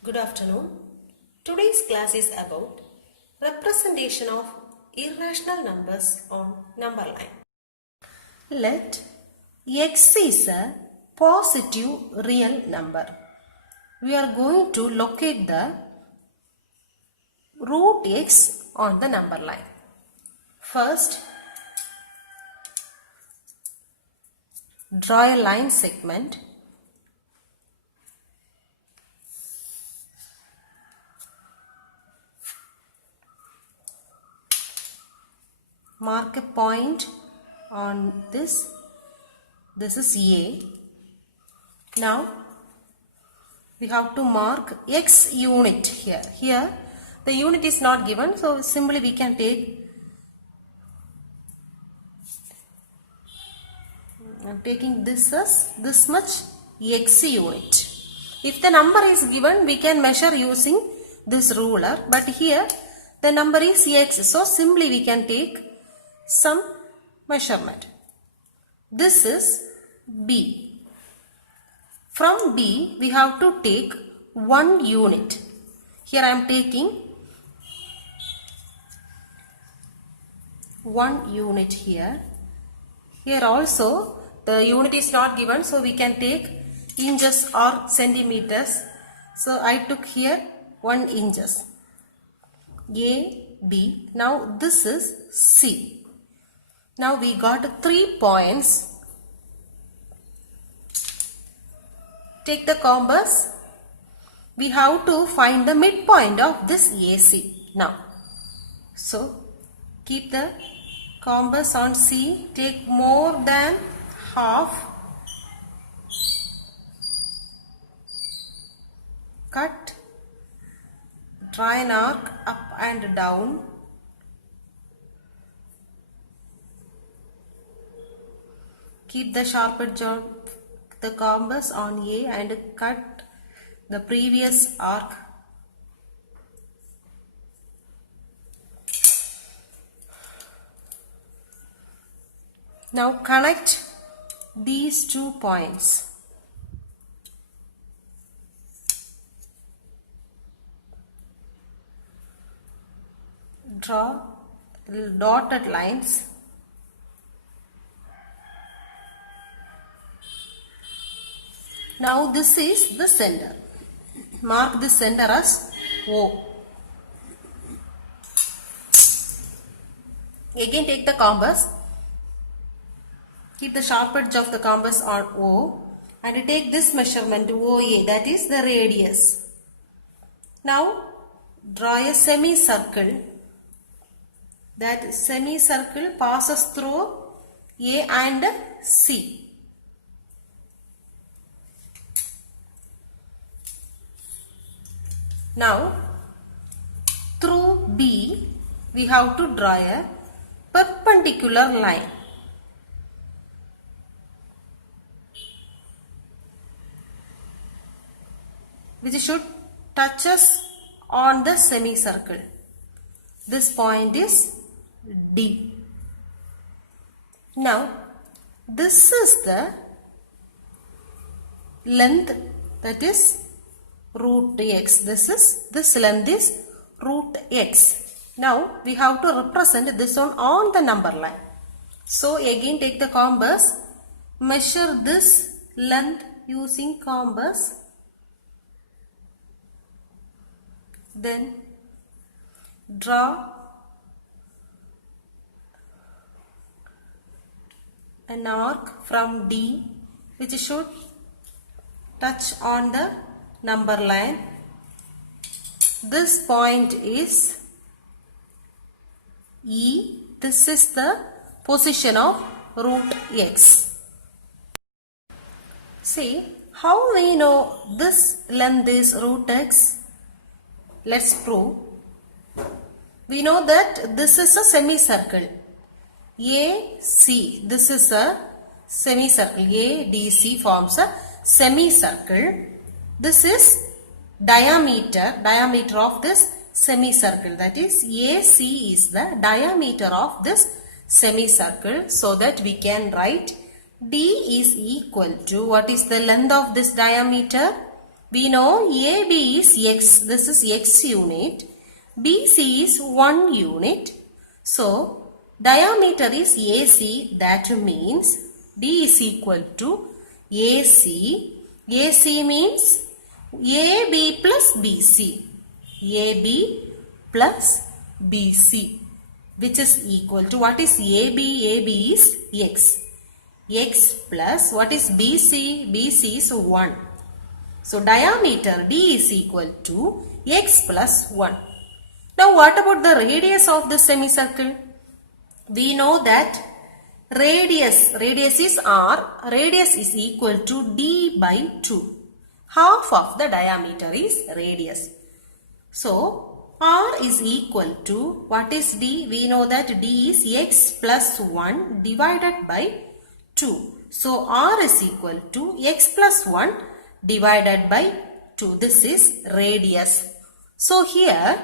Good afternoon. Today's class is about representation of irrational numbers on number line. Let x is a positive real number. We are going to locate the root x on the number line. First, draw a line segment. Mark a point on this. This is A. Now we have to mark x unit here. Here the unit is not given, so simply we can take, I am taking this as this much x unit. If the number is given, we can measure using this ruler, but here the number is x, so simply we can take some measurement. This is B. From B we have to take 1 unit. Here I am taking 1 unit here. Here also the unit is not given, so we can take inches or centimeters. So I took here 1 inches. A, B. Now this is C. Now we got 3 points. Take the compass. We have to find the midpoint of this AC now. So keep the compass on C. Take more than half. Cut. Draw an arc up and down. Keep the sharp edge of the compass on A and cut the previous arc. Now connect these 2 points. Draw dotted lines. Now this is the center. Mark the center as O. Again take the compass. Keep the sharp edge of the compass on O and take this measurement OA, that is the radius. Now draw a semicircle. That semicircle passes through A and C. Now through B we have to draw a perpendicular line. Which should touch us on the semicircle. This point is D. Now this is the length, that is root x. This length is root x. Now we have to represent this one on the number line. So again take the compass, measure this length using compass. Then draw an arc from D which should touch on the number line. This point is E. This is the position of root x. See how we know this length is root x? Let's prove. We know that this is a semicircle. AC, this is a semicircle. ADC forms a semicircle. This is diameter of this semicircle. That is AC is the diameter of this semicircle. So that we can write D is equal to, what is the length of this diameter? We know AB is x. This is x unit. BC is 1 unit. So, diameter is AC. That means D is equal to AC. AC means AB plus BC. AB plus BC, which is equal to, what is AB? AB is x. X plus, what is BC? BC is 1. So, diameter D is equal to x plus 1. Now, what about the radius of the semicircle? We know that radius is R. Radius is equal to D by 2. Half of the diameter is radius. So, R is equal to, what is D? We know that D is x plus 1 divided by 2. So, R is equal to x plus 1 divided by 2. This is radius. So, here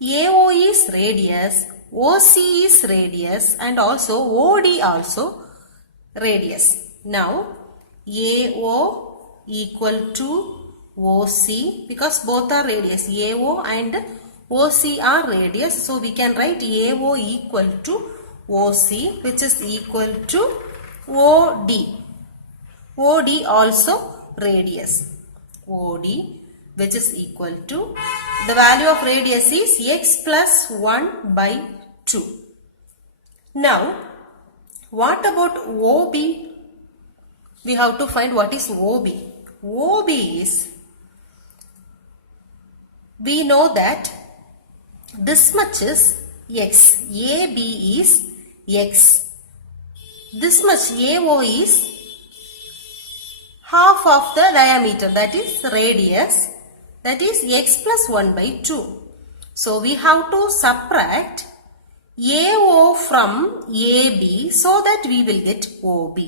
AO is radius, OC is radius, and also OD also radius. Now, AO equal to OC, because both are radius. AO and OC are radius. So, we can write AO equal to OC, which is equal to OD. OD also radius. OD, which is equal to, the value of radius is x plus 1 by 2. Now, what about OB? We have to find what is OB. OB is, we know that this much is x. AB is x. This much AO is half of the diameter, that is radius, that is x plus 1 by 2. So, we have to subtract AO from AB so that we will get OB.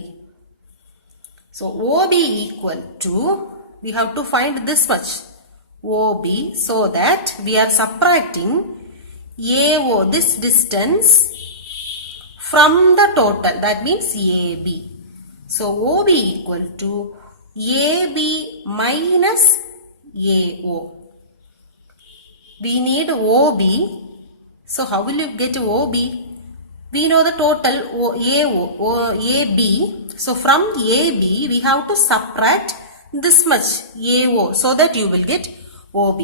So, OB equal to, we have to find this much OB, so that we are subtracting AO, this distance, from the total, that means AB. So, OB equal to AB minus AO. We need OB. So, how will you get OB? We know the total AB. So, from AB, we have to subtract this much AO so that you will get OB.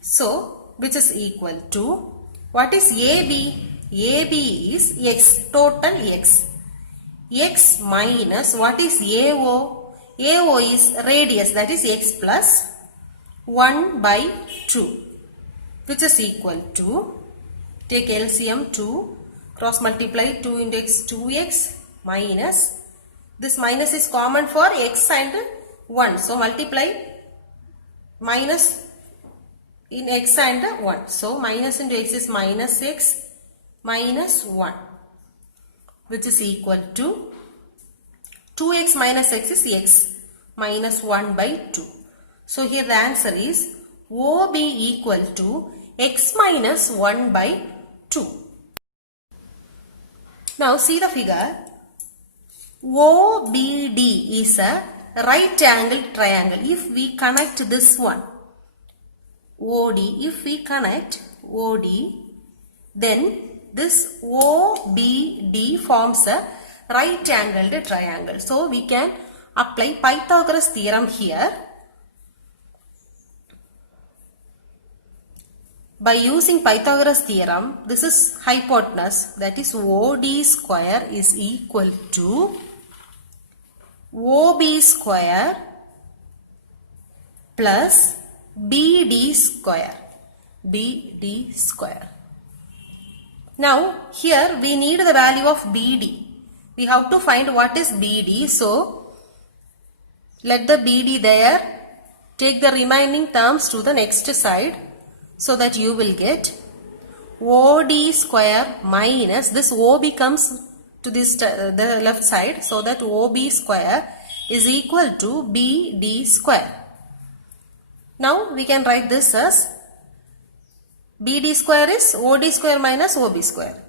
So, which is equal to, what is AB? AB is x, total x. X minus, what is AO? AO is radius, that is x plus 1 by 2, which is equal to, take LCM 2, cross multiply 2 into x, 2x minus, this minus is common for x and 1. So, multiply minus in x and 1. So, minus into x is minus x minus 1, which is equal to 2x minus x is x minus 1 by 2. So, here the answer is OB equal to x minus 1 by 2. Now, see the figure. OBD is a right angle triangle. If we connect this one, OD, if we connect OD, then this OBD forms a right angled triangle. So, we can apply Pythagoras theorem here. By using Pythagoras theorem, this is hypotenuse, that is OD square is equal to OB square plus BD square. BD square. Now, here we need the value of BD. We have to find what is BD. So, let the BD there. Take the remaining terms to the next side, so that you will get OD square minus, this OB comes to this the left side, so that OB square is equal to BD square. Now, we can write this as BD square is OD square minus OB square.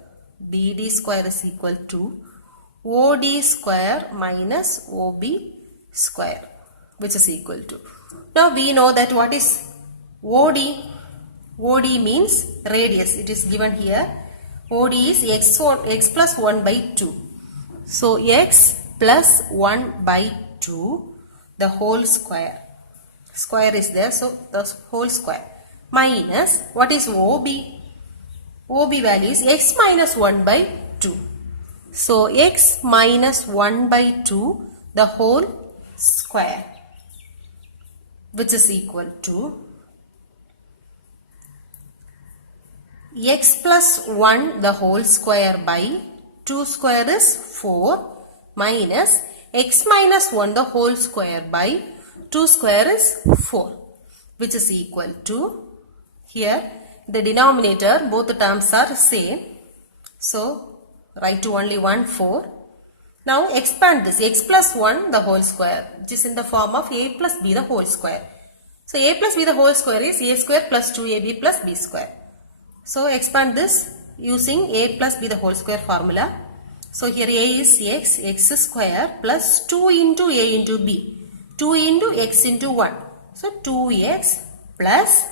BD square is equal to OD square minus OB square, which is equal to Now we know that what is OD? OD means radius. It is given here. OD is x plus 1 by 2. So x plus 1 by 2, the whole square. Square is there, so the whole square. Minus, what is OB? OB value is x minus 1 by 2. So x minus 1 by 2, the whole square, which is equal to x plus 1 the whole square by 2 square is 4 minus x minus 1 the whole square by 2 square is 4, which is equal to, here the denominator both the terms are same, so write to only 1 4. Now expand this, x plus 1 the whole square, which is in the form of a plus b the whole square. So a plus b the whole square is a square plus 2ab plus b square. So expand this using a plus b the whole square formula. So here a is x square plus 2 into a into b, 2 into x into 1. So 2x plus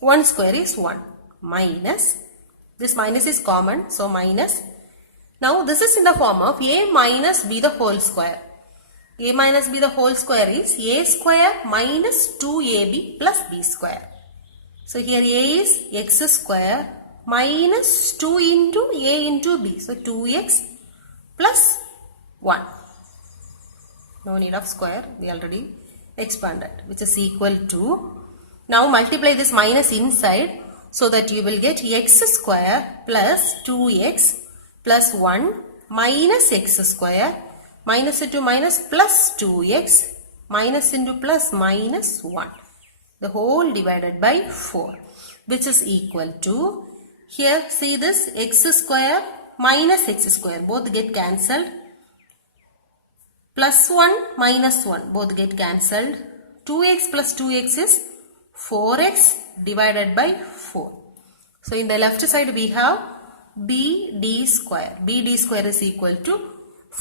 1 square is 1 minus, this minus is common, so minus. Now this is in the form of a minus b the whole square. A minus b the whole square is a square minus 2ab plus b square. So here a is x square minus 2 into a into b. So 2x plus 1. No need of square, we already expanded, which is equal to, now multiply this minus inside so that you will get x square plus 2x plus 1 minus x square, minus into minus plus 2x, minus into plus minus 1. The whole divided by 4, which is equal to, here see this x square minus x square, both get cancelled, plus 1 minus 1, both get cancelled, 2x plus 2x is 4x divided by 4. So in the left side we have bd square, bd square is equal to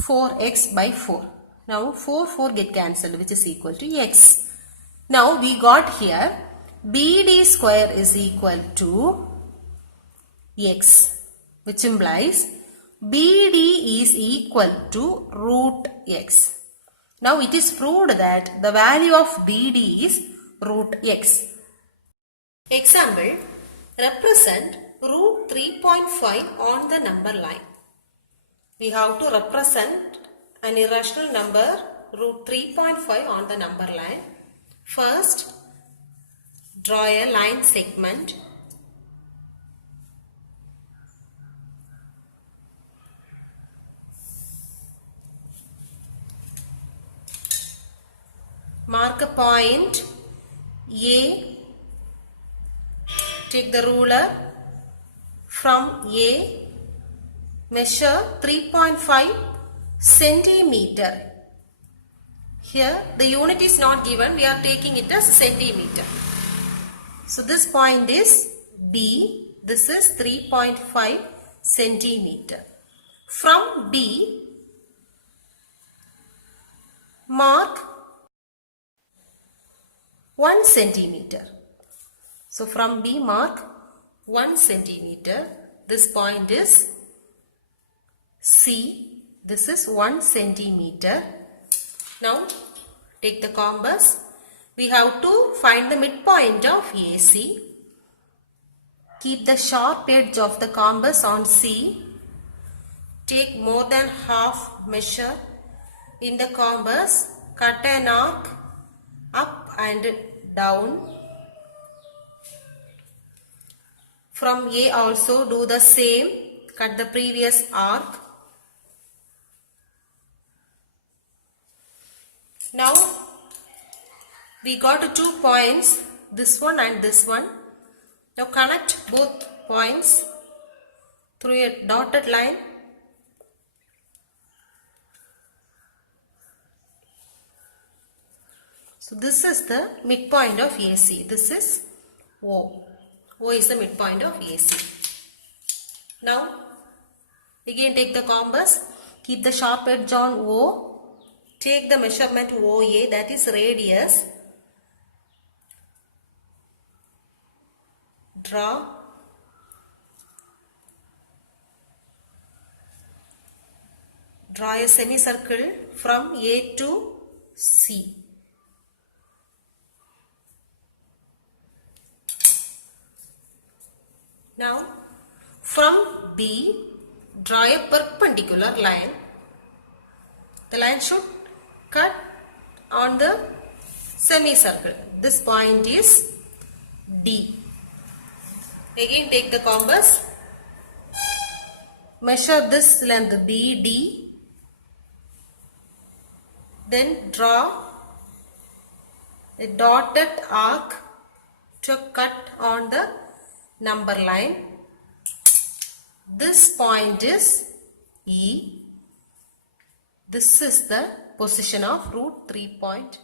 4x by 4. Now 4 get cancelled, which is equal to x. Now we got here BD square is equal to x, which implies BD is equal to root x. Now it is proved that the value of BD is root x. Example, represent root 3.5 on the number line. We have to represent an irrational number root 3.5 on the number line. First, draw a line segment. Mark a point A. Take the ruler. From A, measure 3.5 centimeter. Here the unit is not given, we are taking it as centimeter. So this point is B, this is 3.5 centimeter. From B, mark 1 centimeter. So from B, mark 1 centimeter. This point is C, this is 1 centimeter. Now take the compass. We have to find the midpoint of AC. Keep the sharp edge of the compass on C. Take more than half measure in the compass. Cut an arc up and down. From A also do the same. Cut the previous arc. Now we got 2 points, this one and this one. Now connect both points through a dotted line. So this is the midpoint of AC. This is O. O is the midpoint of AC. Now again take the compass. Keep the sharp edge on O. Take the measurement OA, that is radius. Draw a semicircle from A to C. Now from B, draw a perpendicular line. The line should cut on the semicircle. This point is D. Again take the compass. Measure this length BD. Then draw a dotted arc to cut on the number line. This point is E. This is the position of root 3 point.